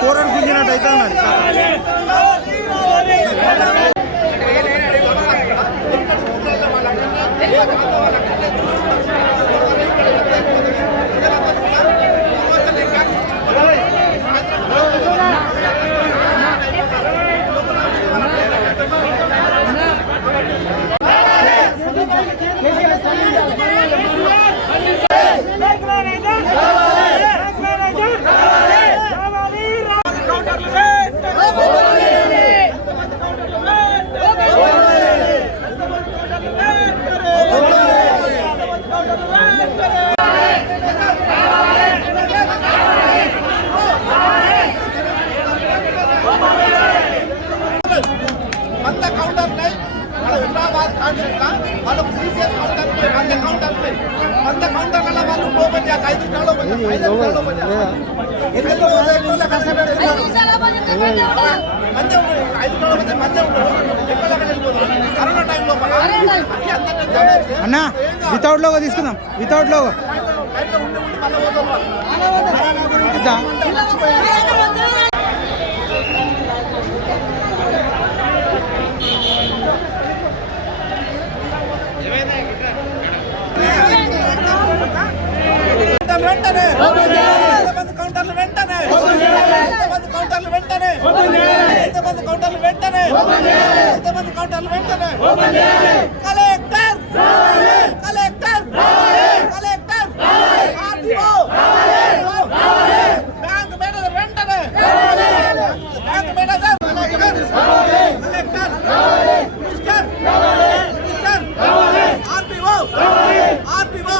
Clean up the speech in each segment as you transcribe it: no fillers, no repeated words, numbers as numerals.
కూరడు గుంజినట్టు అవుతుంది అన్నా వితౌట్ లోగో తీసుకుందాం వితౌట్ లోగో వెంటనే కౌంటర్లు వెంటనే కౌంటర్లు వెంటనే కౌంటర్లు వెంటనే కౌంటర్లు వెంటనే collector collector collector bank manager వెంటనే bank manager collector minister RPO RPO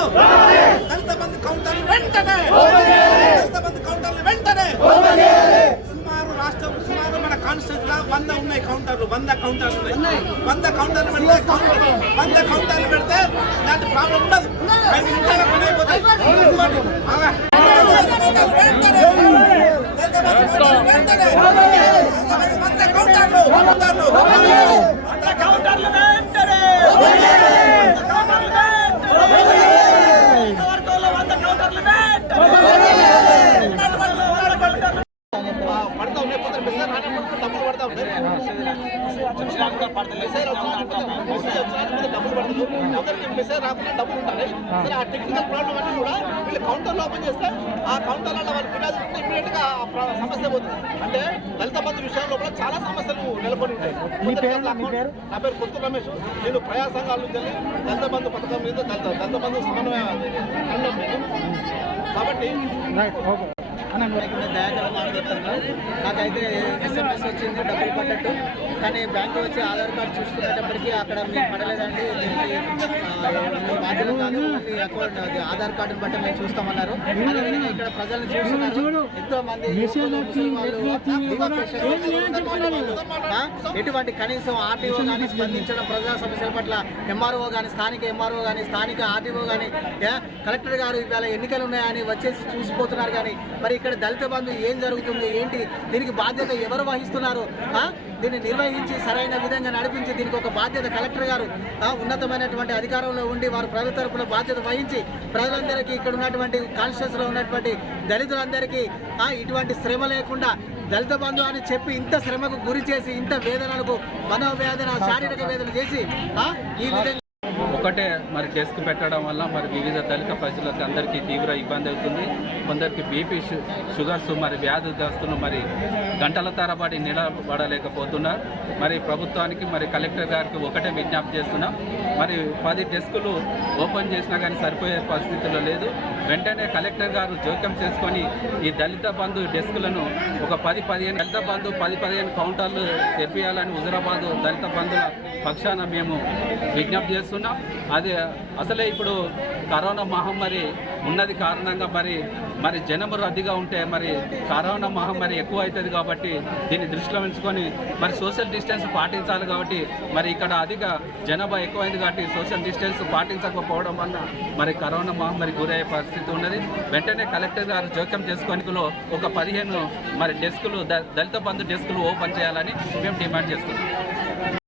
ఎంతమంది కౌంటర్లు వెంటనే ఎంతమంది కౌంటర్లు వెంటనే సుమారు మన కాన్స్టిట్యూషన్ లో 100 ఉన్నాయి కౌంటర్లు 100 కౌంటర్లు ఉన్నాయి 100 కౌంటర్లు పెడితే 100 కౌంటర్లు పెడితే దాంట్లో ప్రాబ్లం ఉండదు ఇంకా పని అయిపోతుంది డబ్బులు ఉండాలి సరే ఆ టెక్నికల్ ప్రాబ్లం అన్ని కూడా వీళ్ళు కౌంటర్లు ఓపెన్ చేస్తే ఆ కౌంటర్లలో వాళ్ళు ఫిర్యాదు ఇమీడియట్ గా సమస్య పోతుంది అంటే దళిత బంధు విషయంలో కూడా చాలా సమస్యలు నెలకొని ఉంటాయి. నా పేరు కొత్త రమేష్, నేను ప్రజా సంఘాల నుంచి దళిత బంధు పథకం మీద దళిత బంధు సమన్వయ కాబట్టి దయాకర మాట్లాడుతున్నాను. నాకైతే SMS వచ్చింది డబ్బులు పడ్డట్టు, కానీ బ్యాంకు వచ్చి ఆధార్ కార్డు చూసుకునేటప్పటికీ అక్కడ మీకు పడలేదండి, దీనికి బాధ్యత కాదు, ఓన్లీ అకౌంట్ ఆధార్ కార్డుని బట్టి మేము చూస్తామన్నారు. అదేవిధంగా ఇక్కడ ప్రజలను చూస్తున్నారు, ఎంతో మంది ఎటువంటి కనీసం ఆర్టీఓ కానీ స్పందించడం ప్రజా సమస్యల పట్ల MRO కానీ స్థానిక MRO కానీ స్థానిక ఆర్టీఓ కానీ కలెక్టర్ గారు ఇవాళ ఎన్నికలు ఉన్నాయని వచ్చేసి చూసిపోతున్నారు. కానీ మరి ఇక్కడ దళిత బంధు ఏం జరుగుతుంది ఏంటి, దీనికి బాధ్యత ఎవరు వహిస్తున్నారు, దీన్ని నిర్వహించి సరైన విధంగా నడిపించి దీనికి ఒక బాధ్యత కలెక్టర్ గారు ఉన్నతమైనటువంటి అధికారంలో ఉండి వారు ప్రజల తరపున బాధ్యత వహించి ప్రజలందరికీ ఇక్కడ ఉన్నటువంటి కాన్స్టిట్యూన్సీలో ఉన్నటువంటి దళితులందరికీ ఇటువంటి శ్రమ లేకుండా దళిత బంధు అని చెప్పి ఇంత శ్రమకు గురి చేసి ఇంత వేదనలకు మనోవేదన శారీరక వేదన చేసి ఈ విధంగా ఒకటే మరి డెస్క్ పెట్టడం వల్ల మరి వివిధ దళిత ప్రజలకు అందరికీ తీవ్ర ఇబ్బంది అవుతుంది. కొందరికి బీపీ షుగర్స్ మరి వ్యాధిగ్రస్తులు మరి గంటల తరబడి నిలబడలేకపోతున్నారు. మరి ప్రభుత్వానికి మరి కలెక్టర్ గారికి ఒకటే విజ్ఞప్తి చేస్తున్నాం, మరి 10 డెస్కులు ఓపెన్ చేసినా కానీ సరిపోయే పరిస్థితుల్లో లేదు. వెంటనే కలెక్టర్ గారు జోక్యం చేసుకొని ఈ దళిత బంధు డెస్కులను ఒక 10-15 దళిత బంధు 10-15 కౌంటర్లు తెప్పియాలని హుజరాబాద్ దళిత బంధుల పక్షాన మేము విజ్ఞప్తి చేస్తున్నాం. అది అసలే ఇప్పుడు కరోనా మహమ్మారి ఉన్నది కారణంగా మరి జనము రద్దీగా ఉంటే మరి కరోనా మహమ్మారి ఎక్కువ అవుతుంది కాబట్టి దీన్ని దృష్టిలో ఉంచుకొని మరి సోషల్ డిస్టెన్స్ పాటించాలి. కాబట్టి మరి ఇక్కడ అధిక జనాభా ఎక్కువైంది కాబట్టి సోషల్ డిస్టెన్స్ పాటించకపోవడం వల్ల మరి కరోనా మహమ్మారి గురయ్యే పరిస్థితి ఉన్నది. వెంటనే కలెక్టర్ గారు జోక్యం చేసుకొని ఒక 15 మరి డెస్కులు దళిత బంధు డెస్కులు ఓపెన్ చేయాలని మేము డిమాండ్ చేస్తున్నాం.